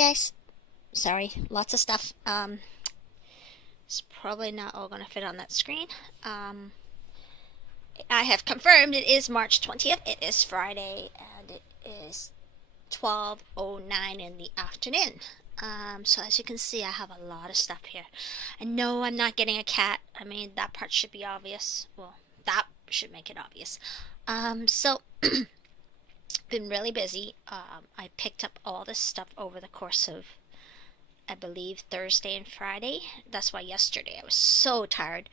guys, sorry, lots of stuff. It's probably not all gonna fit on that screen. I have confirmed it is March 20th. It is Friday, and it is 12:09 in the afternoon. So as you can see, I have a lot of stuff here. And no, I'm not getting a cat. I mean, that part should be obvious. Well, that should make it obvious. So been really busy. I picked up all this stuff over the course of, I believe, Thursday and Friday. That's why yesterday I was so tired.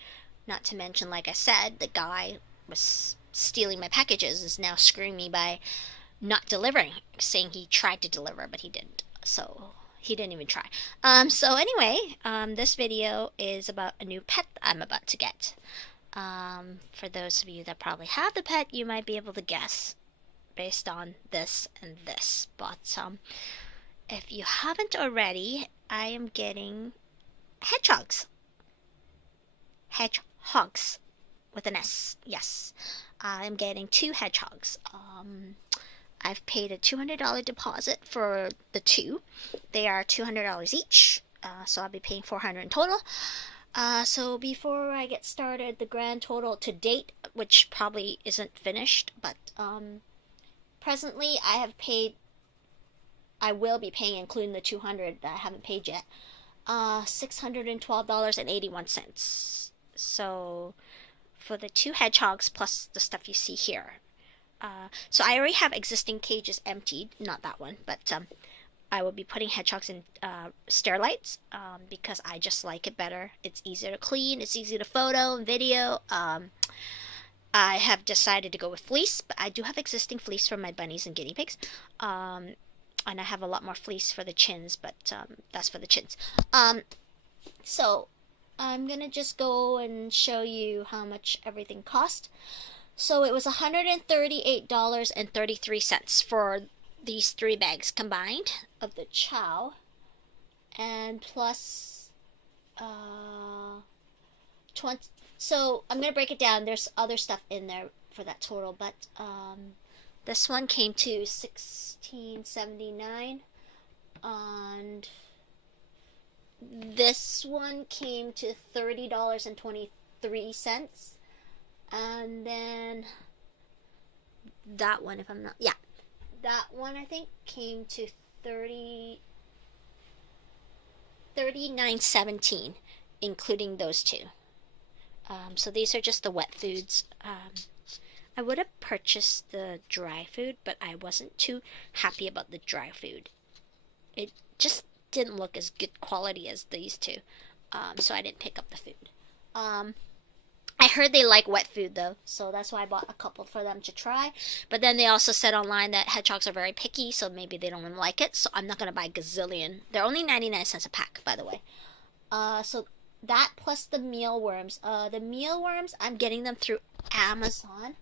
Not to mention, like I said, the guy was stealing my packages is now screwing me by not delivering, saying he tried to deliver, but he didn't. So he didn't even try. So anyway, this video is about a new pet I'm about to get. For those of you that probably have the pet, you might be able to guess based on this and this. But if you haven't already, I am getting hedgehogs. Hedgehogs with an S. Yes, I'm getting 2 hedgehogs. I've paid a $200 deposit for the 2. They are $200 each, so I'll be paying $400 in total. So before I get started, the grand total to date, which probably isn't finished, but presently I will be paying, including the $200 that I haven't paid yet, $612.81. So for the 2 hedgehogs plus the stuff you see here. So I already have existing cages emptied, not that one, but I will be putting hedgehogs in Sterilites because I just like it better. It's easier to clean, it's easier to photo and video. I have decided to go with fleece, but I do have existing fleece for my bunnies and guinea pigs. And I have a lot more fleece for the chins, but that's for the chins. So I'm going to just go and show you how much everything cost. So it was $138.33 for these 3 bags combined of the chow, and plus 20. So I'm gonna break it down. There's other stuff in there for that total, but this one came to $16.79, and this one came to $30.23. And then that one, if I'm not, yeah, that one I think came to $39.17, including those 2. So these are just the wet foods. I would have purchased the dry food, but I wasn't too happy about the dry food. It just didn't look as good quality as these 2, so I didn't pick up the food. I heard they like wet food though, so that's why I bought a couple for them to try. But then they also said online that hedgehogs are very picky, so maybe they don't even like it. So I'm not going to buy a gazillion. They're only 99 cents a pack, by the way. So that plus the mealworms. The mealworms, I'm getting them through Amazon.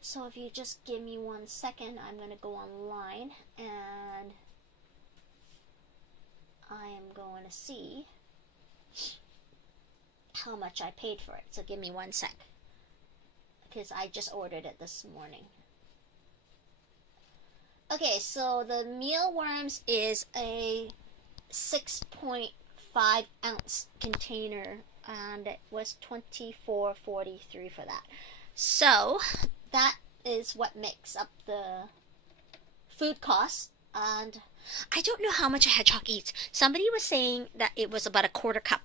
So if you just give me 1 second, I'm going to go online and I am going to see how much I paid for it. So give me 1 sec, because I just ordered it this morning. Okay, so the mealworms is a 6.5 ounce container, and it was $24.43 for that. So that is what makes up the food costs. And I don't know how much a hedgehog eats. Somebody was saying that it was about a 1/4 cup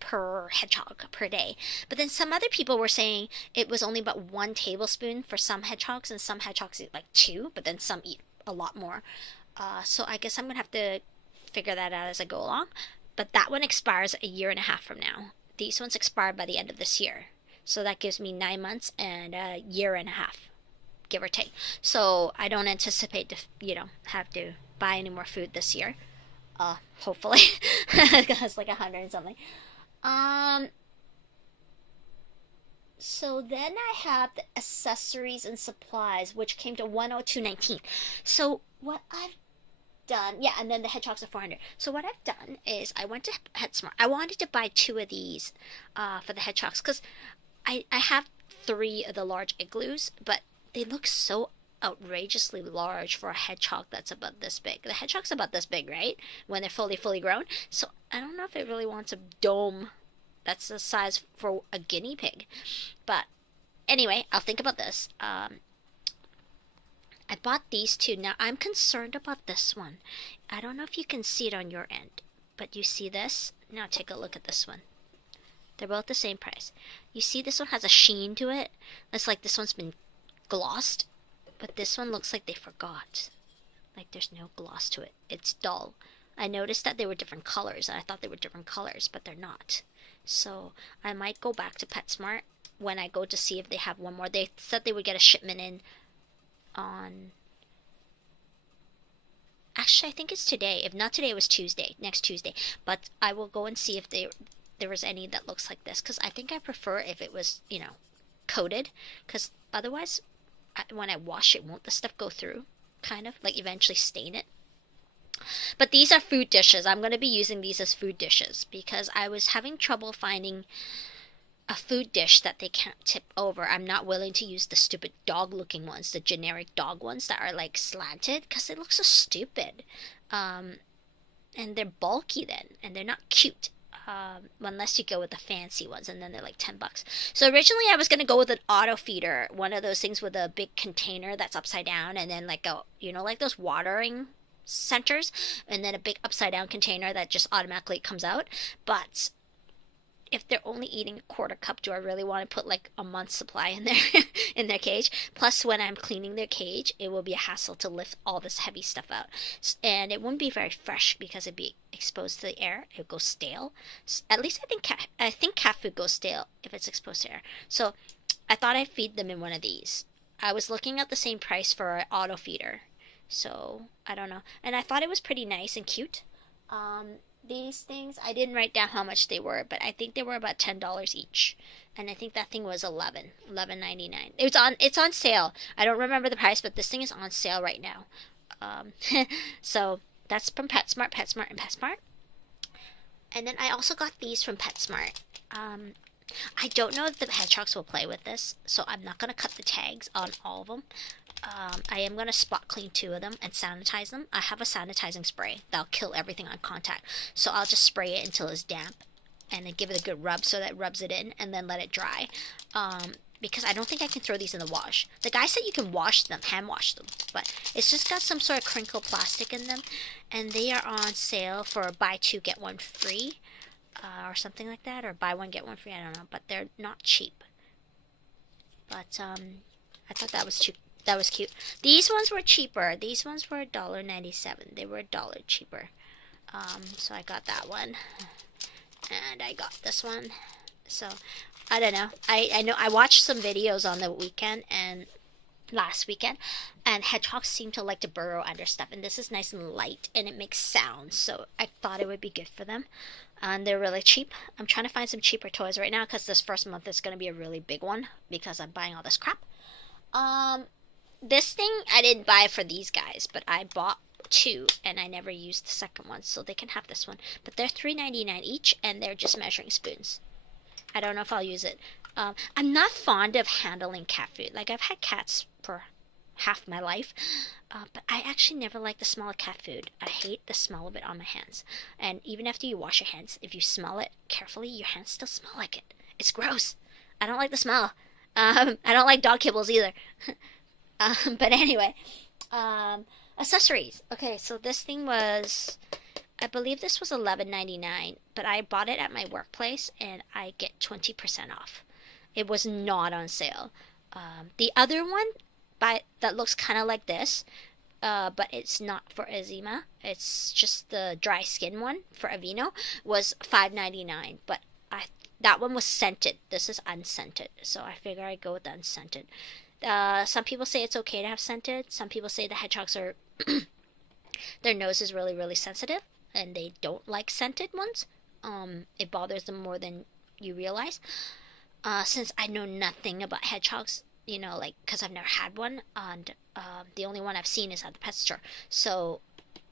per hedgehog per day, but then some other people were saying it was only about 1 tablespoon for some hedgehogs, and some hedgehogs eat like 2, but then some eat a lot more. So I guess I'm gonna have to figure that out as I go along. But that one expires a 1.5 years from now. These ones expire by the end of this year, so that gives me 9 months and a 1.5 years, give or take. So I don't anticipate to have to buy any more food this year, hopefully. It's like 100 and something. So then I have the accessories and supplies, which came to $102.19. So what I've done, yeah, and then the hedgehogs are $400. So what I've done is I went to PetSmart. I wanted to buy 2 of these for the hedgehogs because I have 3 of the large igloos, but they look so outrageously large for a hedgehog that's about this big. The hedgehog's about this big, right? When they're fully grown. So I don't know if it really wants a dome that's the size for a guinea pig. But anyway, I'll think about this. I bought these two. Now I'm concerned about this one. I don't know if you can see it on your end, but you see this? Now take a look at this one. They're both the same price. You see this one has a sheen to it? It's like this one's been glossed, but this one looks like they forgot. Like there's no gloss to it. It's dull. I noticed that they were different colors, and I thought they were different colors, but they're not. So I might go back to PetSmart when I go to see if they have one more. They said they would get a shipment in on... Actually, I think it's today. If not today, it was Tuesday. Next Tuesday. But I will go and see if there was any that looks like this. Because I think I prefer if it was, coated. Because otherwise, when I wash it, won't the stuff go through? Kind of. Like, eventually stain it. But these are food dishes. I'm going to be using these as food dishes. Because I was having trouble finding a food dish that they can't tip over. I'm not willing to use the stupid dog looking ones, the generic dog ones that are like slanted, because they look so stupid. And they're bulky then, and they're not cute. Unless you go with the fancy ones, and then they're like $10. So originally I was going to go with an auto feeder, one of those things with a big container that's upside down, and then like like those watering centers, and then a big upside down container that just automatically comes out. But if they're only eating a quarter cup, do I really want to put like a month's supply in there in their cage? Plus, when I'm cleaning their cage, it will be a hassle to lift all this heavy stuff out, and it wouldn't be very fresh because it'd be exposed to the air. It would go stale. At least I think cat food goes stale if it's exposed to air. So I thought I'd feed them in one of these. I was looking at the same price for an auto feeder, so I don't know. And I thought it was pretty nice and cute. These things, I didn't write down how much they were, but I think they were about $10 each, and I think that thing was $11.99. It's on sale. I don't remember the price, but this thing is on sale right now. So that's from PetSmart, and PetSmart. And then I also got these from PetSmart. I don't know if the hedgehogs will play with this, so I'm not gonna cut the tags on all of them. I am going to spot clean 2 of them and sanitize them. I have a sanitizing spray that'll kill everything on contact. So I'll just spray it until it's damp and then give it a good rub so that it rubs it in, and then let it dry. Because I don't think I can throw these in the wash. The guy said you can wash them, hand wash them, but it's just got some sort of crinkle plastic in them, and they are on sale for buy 2 get 1 free, or something like that, or buy 1 get 1 free. I don't know, but they're not cheap. But I thought that was cheap. That was cute. These ones were cheaper. These ones were $1.97. They were $1 cheaper. So I got that one. And I got this one. So, I don't know. I know I watched some videos on the weekend and last weekend, and hedgehogs seem to like to burrow under stuff, and this is nice and light and it makes sounds, so I thought it would be good for them. And they're really cheap. I'm trying to find some cheaper toys right now because this first month is going to be a really big one because I'm buying all this crap. This thing, I didn't buy for these guys, but I bought 2, and I never used the second one, so they can have this one. But they're $3.99 each, and they're just measuring spoons. I don't know if I'll use it. I'm not fond of handling cat food. Like, I've had cats for half my life, but I actually never like the smell of cat food. I hate the smell of it on my hands. And even after you wash your hands, if you smell it carefully, your hands still smell like it. It's gross. I don't like the smell. I don't like dog kibbles either. But anyway, accessories. Okay, so this thing was, I believe this was $11.99, but I bought it at my workplace, and I get 20% off. It was not on sale. The other one, that looks kind of like this, but it's not for eczema. It's just the dry skin one for Aveeno, was $5.99, but that one was scented. This is unscented, so I figure I'd go with the unscented. Some people say it's okay to have scented. Some people say the hedgehogs are their nose is really, really sensitive, and they don't like scented ones. It bothers them more than you realize. Since I know nothing about hedgehogs, because I've never had one, and the only one I've seen is at the pet store. So,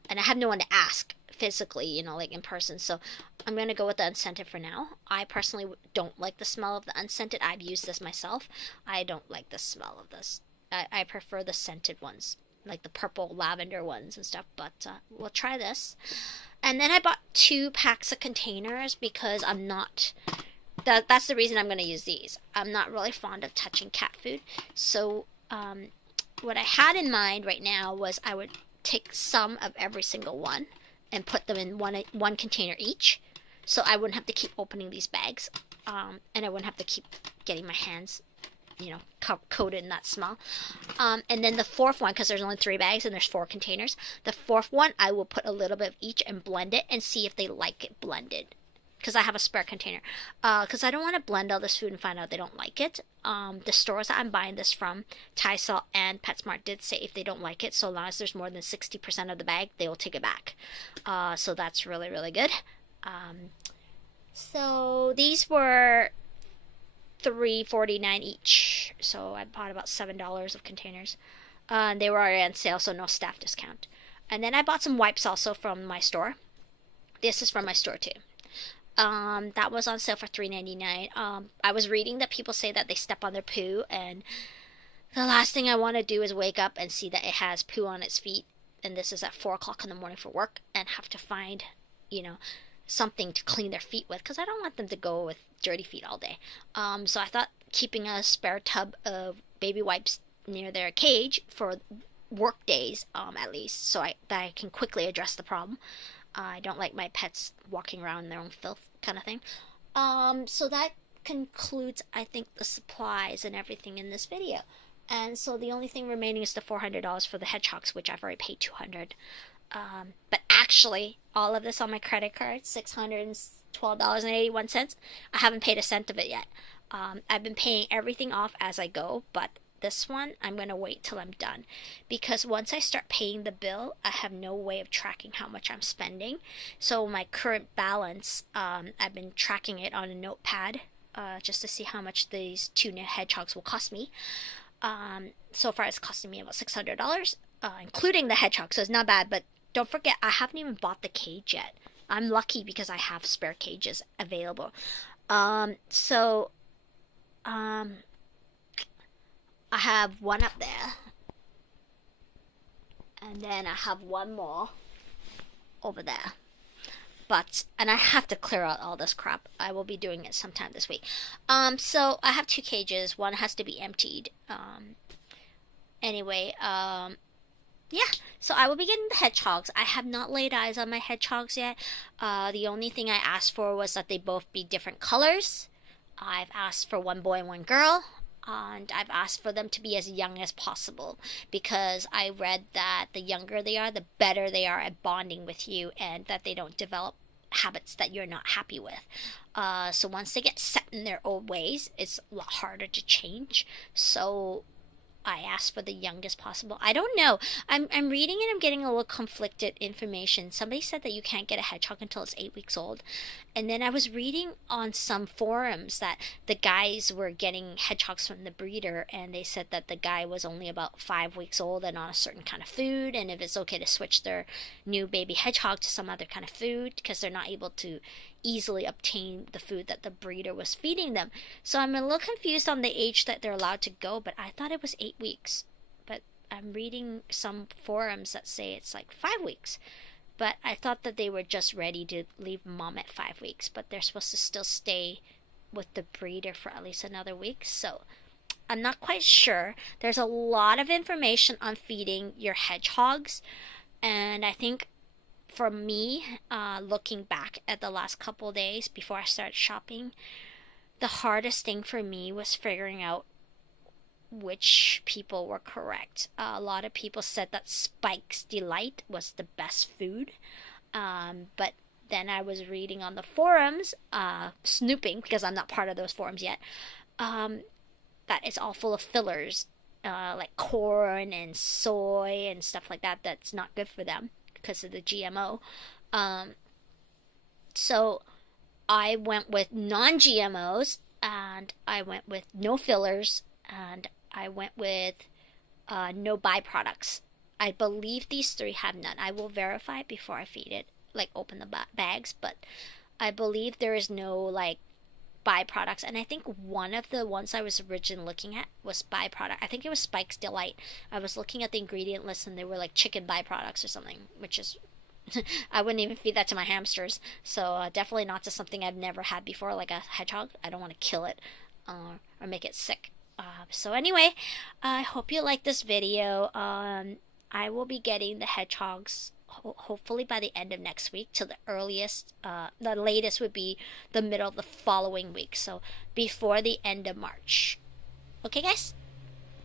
and I have no one to ask physically, like in person. So I'm going to go with the unscented for now. I personally don't like the smell of the unscented. I've used this myself. I don't like the smell of this I prefer the scented ones, like the purple lavender ones and stuff. But we'll try this. And then I bought 2 packs of containers because I'm not. That's the reason I'm going to use these. I'm not really fond of touching cat food. So what I had in mind right now was I would take some of every single one and put them in one container each. So I wouldn't have to keep opening these bags. And I wouldn't have to keep getting my hands, coated in that smell. And then the fourth one, because there's only 3 bags and there's 4 containers, the fourth one I will put a little bit of each and blend it and see if they like it blended. Because I have a spare container. Because I don't want to blend all this food and find out they don't like it. The stores that I'm buying this from, Tysol and PetSmart, did say if they don't like it, so long as there's more than 60% of the bag, they will take it back. So that's really, really good. So these were $3.49 each. So I bought about $7 of containers. They were already on sale, so no staff discount. And then I bought some wipes also from my store. This is from my store too. That was on sale for $3.99. I was reading that people say that they step on their poo, and the last thing I want to do is wake up and see that it has poo on its feet, and this is at 4 o'clock in the morning for work, and have to find, something to clean their feet with, because I don't want them to go with dirty feet all day. So I thought keeping a spare tub of baby wipes near their cage for work days, at least, so that I can quickly address the problem. I don't like my pets walking around in their own filth kind of thing. So that concludes, I think, the supplies and everything in this video. And so the only thing remaining is the $400 for the hedgehogs, which I've already paid $200. But actually, all of this on my credit card, $612.81. I haven't paid a cent of it yet. I've been paying everything off as I go, but this one, I'm going to wait till I'm done. Because once I start paying the bill, I have no way of tracking how much I'm spending. So my current balance, I've been tracking it on a notepad just to see how much these 2 hedgehogs will cost me. So far, it's costing me about $600, including the hedgehog, so it's not bad. But don't forget, I haven't even bought the cage yet. I'm lucky because I have spare cages available. I have one up there, and then I have one more over there. And I have to clear out all this crap. I will be doing it sometime this week. So I have 2 cages. One has to be emptied. Yeah. So I will be getting the hedgehogs. I have not laid eyes on my hedgehogs yet. The only thing I asked for was that they both be different colors. I've asked for 1 boy and 1 girl. And I've asked for them to be as young as possible, because I read that the younger they are, the better they are at bonding with you, and that they don't develop habits that you're not happy with. So once they get set in their old ways, it's a lot harder to change. So I asked for the youngest possible. I don't know. I'm reading and I'm getting a little conflicted information. Somebody said that you can't get a hedgehog until it's 8 weeks old. And then I was reading on some forums that the guys were getting hedgehogs from the breeder, and they said that the guy was only about 5 weeks old and on a certain kind of food, and if it's okay to switch their new baby hedgehog to some other kind of food because they're not able to easily obtain the food that the breeder was feeding them. So I'm a little confused on the age that they're allowed to go, but I thought it was 8 weeks. But I'm reading some forums that say it's like 5 weeks. But I thought that they were just ready to leave mom at 5 weeks, but they're supposed to still stay with the breeder for at least another week. So I'm not quite sure. There's a lot of information on feeding your hedgehogs, and I think for me, looking back at the last couple of days before I started shopping, the hardest thing for me was figuring out which people were correct. A lot of people said that Spike's Delight was the best food, but then I was reading on the forums, snooping, because I'm not part of those forums yet, that it's all full of fillers, like corn and soy and stuff like that, that's not good for them because of the GMO. So I went with non-GMOs, and I went with no fillers, and I went with no byproducts. I believe these 3 have none. I will verify before I feed it, like open the bags, but I believe there is no like byproducts, and I think one of the ones I was originally looking at was byproduct. I think it was Spike's Delight. I was looking at the ingredient list and they were like chicken byproducts or something, which is I wouldn't even feed that to my hamsters. So definitely not to something I've never had before, like a hedgehog. I don't want to kill it or make it sick. So anyway, I hope you like this video. I will be getting the hedgehogs hopefully by the end of next week. To the earliest, the latest would be the middle of the following week. So before the end of March. Okay, guys?